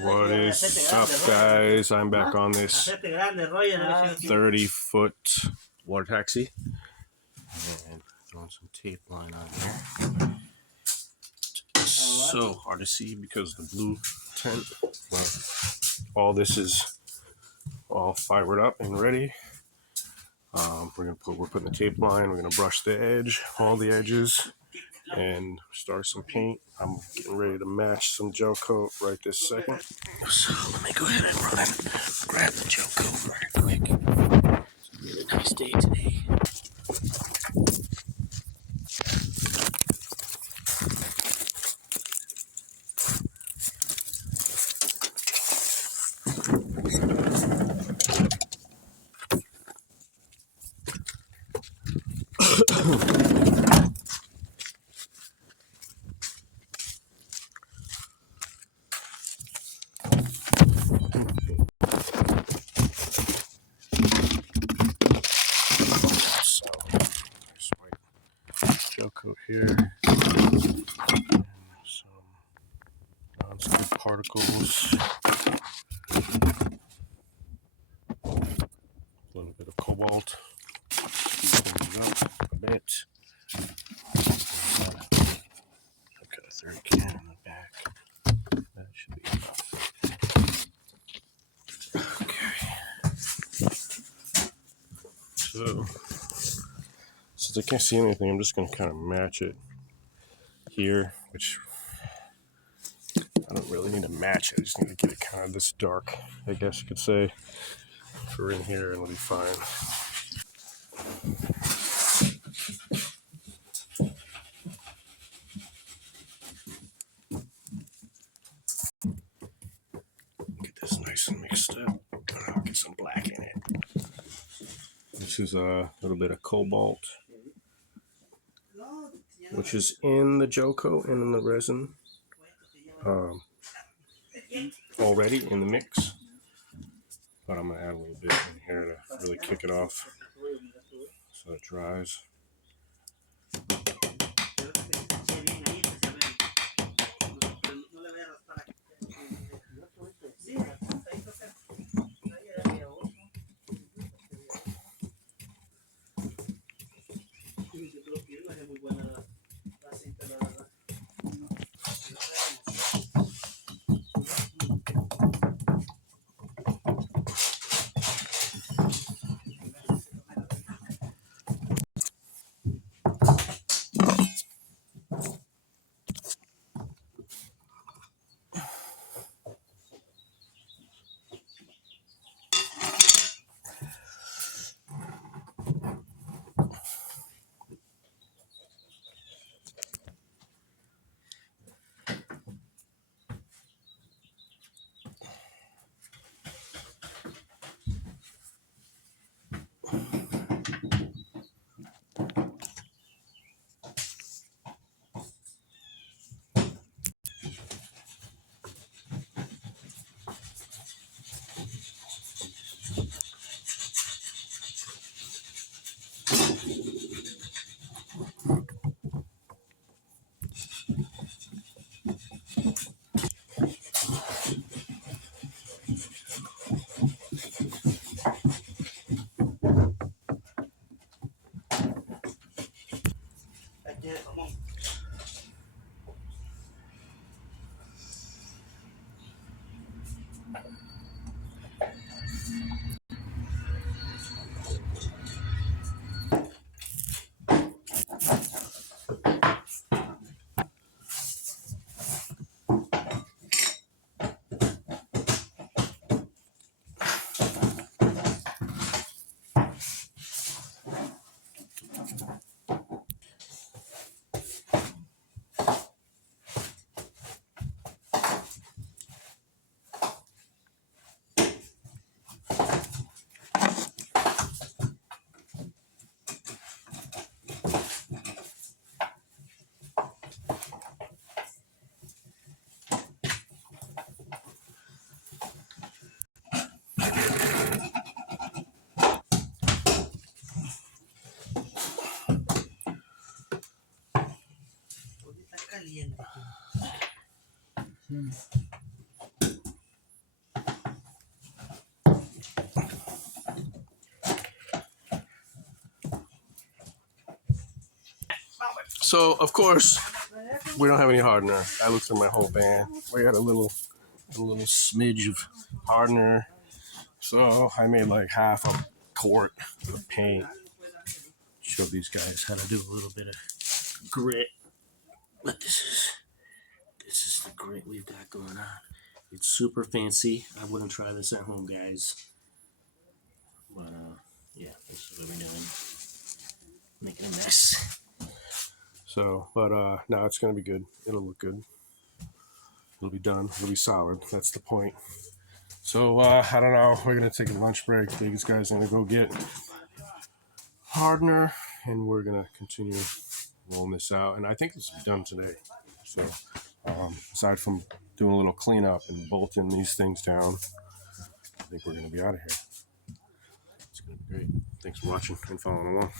What is up, guys? I'm back on this 30-foot water taxi and throwing some tape line on here. It's so hard to see because of the blue tent. Well, all this is all fibered up and ready. We're putting the tape line. We're gonna brush the edge, all the edges, and start some paint. I'm getting ready to match some gel coat right this second. So let me go ahead and run and grab the gel coat right quick. It's a really nice day today. So there's white gel coat here. And some non-stick particles. A little bit of cobalt. Speed things up a bit. I've got a third can in the back. That should be enough. Okay. So, since I can't see anything, I'm just going to kind of match it here, which I don't really need to match it. I just need to get it kind of this dark, I guess you could say, for in here, and it'll be fine. Get this nice and mixed up. I'll get some black in it. This is a little bit of cobalt, which is in the gel coat and in the resin already in the mix. But I'm going to add a little bit in here to really kick it off so it dries. So of course we don't have any hardener. I looked through my whole van. We got a little smidge of hardener. So I made like half a quart of paint. Show these guys how to do a little bit of grit. But this is the grit we've got going on. It's super fancy. I wouldn't try this at home, guys. But yeah, this is what we're doing. Making a mess. So, but now it's gonna be good. It'll look good. It'll be done. It'll be solid. That's the point. So I don't know. We're gonna take a lunch break. These guys are gonna go get hardener, and we're gonna continue rolling this out. And I think this will be done today. So aside from doing a little cleanup and bolting these things down, I think we're gonna be out of here. It's gonna be great. Thanks for watching and following along.